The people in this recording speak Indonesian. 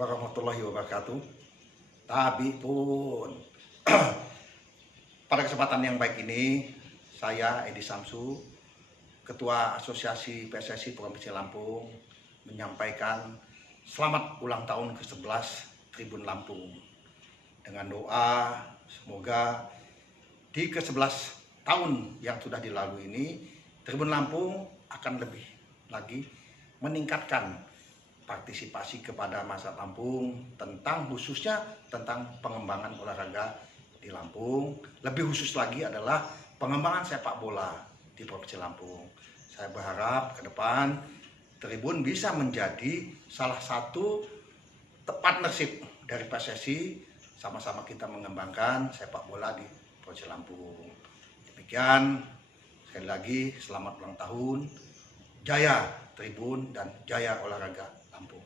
warahmatullahi wabarakatuh. Tapi pun pada kesempatan yang baik ini, saya Edi Samsu, Ketua Asosiasi PSSI Provinsi Lampung, menyampaikan selamat ulang tahun ke-11 Tribun Lampung. Dengan doa semoga di ke-11 tahun yang sudah dilalui ini, Tribun Lampung akan lebih lagi meningkatkan partisipasi kepada masyarakat Lampung khususnya tentang pengembangan olahraga di Lampung. Lebih khusus lagi adalah pengembangan sepak bola di Provinsi Lampung. Saya berharap ke depan Tribun bisa menjadi salah satu partnership dari PSSI, sama-sama kita mengembangkan sepak bola di Provinsi Lampung. Demikian, sekali lagi selamat ulang tahun, jaya Tribun dan jaya olahraga Lampung.